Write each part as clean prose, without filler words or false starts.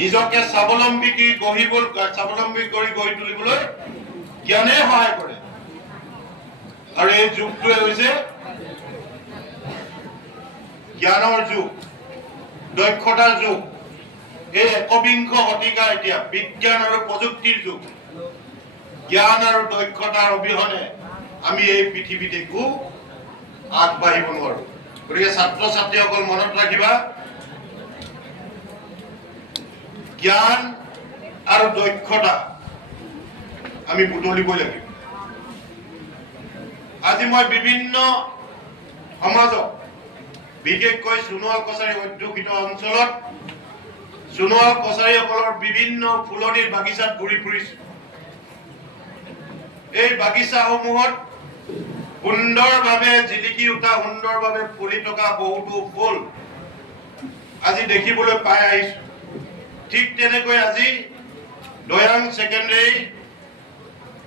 নিজকে স্বাৱলম্বী কৰি গঢ়ি তুলিবলৈ জ্ঞানে সহায় কৰে আৰু এই যুগটোৱে হৈছে জ্ঞানৰ যুগ, দক্ষতাৰ যুগ। এই একবিংশ শতিকা এতিয়া বিজ্ঞান আৰু প্ৰযুক্তিৰ যুগ। জ্ঞান আৰু দক্ষতাৰ অবিহনে আমি এই পৃথিৱীত একো আগবাঢ়িব নোৱাৰো। গতিকে ছাত্ৰ ছাত্ৰীসকল মনত ৰাখিবা, জ্ঞান আৰু দক্ষতা আমি বুটলিবই লাগিব। আজি মই বিভিন্ন সমাজত, বিশেষকৈ সোণোৱাল কছাৰী অধ্যুষিত অঞ্চলত সোণোৱাল কছাৰীসকলৰ বিভিন্ন ফুলনিৰ বাগিচাত ঘূৰি ফুৰিছো। এই বাগিচাসমূহত সুন্দৰভাৱে জিলিকি উঠা, সুন্দৰভাৱে ফুলি থকা বহুতো ফুল আজি দেখিবলৈ পাই আহিছো। ঠিক তেনেকৈ আজি দয়াং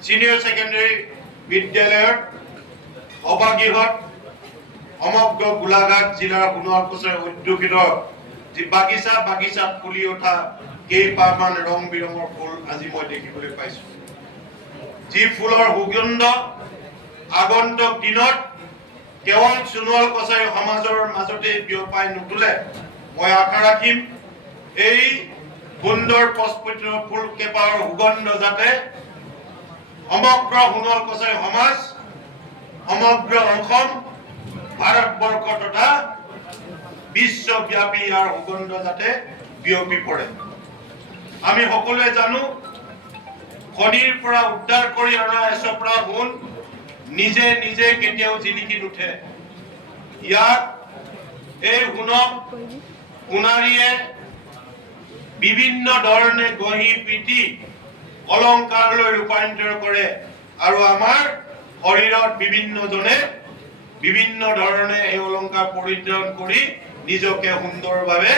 ছিনিয়ৰ ছেকেণ্ডেৰী বিদ্যালয়ৰ সভাগৃহত সমগ্ৰ গোলাঘাট জিলাৰ সোণোৱাল কছাৰী অধ্যুষিত যি বাগিচাত ফুলি উঠা কেইপাহমান ৰং বিৰঙৰ ফুল আজি মই দেখিবলৈ পাইছো। যি ফুলৰ সুগন্ধ আগন্তুক দিনত কেৱল সোণোৱাল কছাৰী সমাজৰ মাজতে বিয়পাই নুতুলে, মই আশা ৰাখিম এই সুন্দৰ প্ৰস্ফুটিত ফুলকেইপাহৰ সুগন্ধ যাতে সমগ্ৰ সোণোৱাল কছাৰী সমাজ, সমগ্ৰ অসম, ভাৰতবৰ্ষ তথা বিশ্বব্যাপী ইয়াৰ সুগন্ধ যাতে বিয়পি পৰে। আমি সকলোৱে জানো, খনিৰ পৰা উদ্ধাৰ কৰি অনা এচপৰা সোণ নিজে নিজে কেতিয়াও জিলিকি নুঠে। ইয়াক এই সোণক সোণাৰীয়ে বিভিন্ন ধৰণে গঢ়ি পিটি অলংকাৰলৈ ৰূপান্তৰ কৰে আৰু আমাৰ শৰীৰত বিভিন্ন ধৰণে এই অলংকাৰ পৰিধান কৰি নিজকে সুন্দৰভাৱে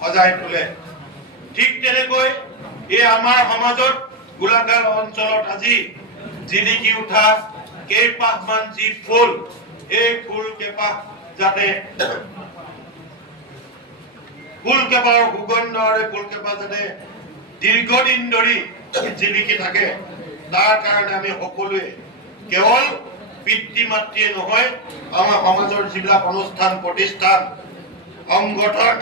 সজাই তোলে। ঠিক তেনেকৈ এই আমাৰ সমাজত গোলাঘাট অঞ্চলত আজি জিলিকি উঠা কেইপাহমান যি ফুল, এই ফুলকেইপাহ যাতে ফুলকেইপাহৰ সুগন্ধ আৰু ফুলকেইপাহ যাতে দীৰ্ঘদিন ধৰি জিলিকি থাকে, তাৰ কাৰণে আমি সকলোৱে কেৱল পিতৃ মাতৃয়ে নহয়, আমাৰ সমাজৰ যিবিলাক অনুষ্ঠান প্ৰতিষ্ঠান সংগঠন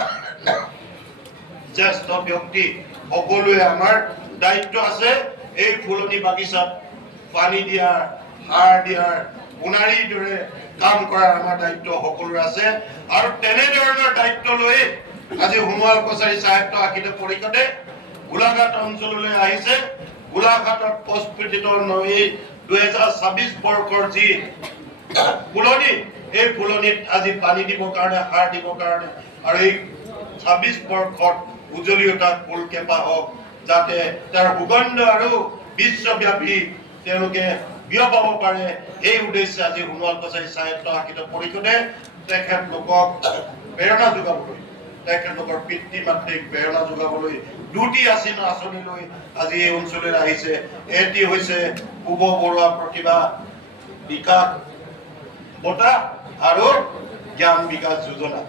জ্যেষ্ঠ ব্যক্তি সকলোৱে আমাৰ দায়িত্ব আছে। এই ফুলনি বাগিচাত পানী দিয়াৰ, সাৰ দিয়াৰ, সোণাৰীৰ দৰে কাম কৰাৰ আমাৰ দায়িত্ব সকলোৰে আছে। আৰু তেনেধৰণৰ দায়িত্ব লৈ আজি সোণোৱাল কছাৰী সাহিত্য সাহিত্য পৰিষদে গোলাঘাট অঞ্চললৈ আহিছে। গোলাঘাটত প্ৰস্ফুটিত 2026 বৰ্ষৰ যি ফুলনি, এই ফুলনিত আজি পানী দিবৰ কাৰণে, সাৰ দিবৰ কাৰণে আৰু এই 26 বৰ্ষত উজ্বলি উঠা ফুলকেইপাহ হওক যাতে তাৰ সুগন্ধ আৰু বিশ্বব্যাপী তেওঁলোকে বিয়পাব পাৰে, এই উদ্দেশ্যে আজি সোণোৱাল কছাৰী সাহিত্য সাহিত্য পৰিষদে তেখেতলোকক প্ৰেৰণা যোগাবলৈ, তেখেতলোকৰ পিতৃ মাতৃক প্ৰেৰণা যোগাবলৈ দুটি আঁচনি লৈ আজি এই অঞ্চললৈ আহিছে। এটি হৈছে পূব বৰুৱা প্ৰতিভা বিকাশ বঁটা আৰু জ্ঞান বিকাশ যোজনা।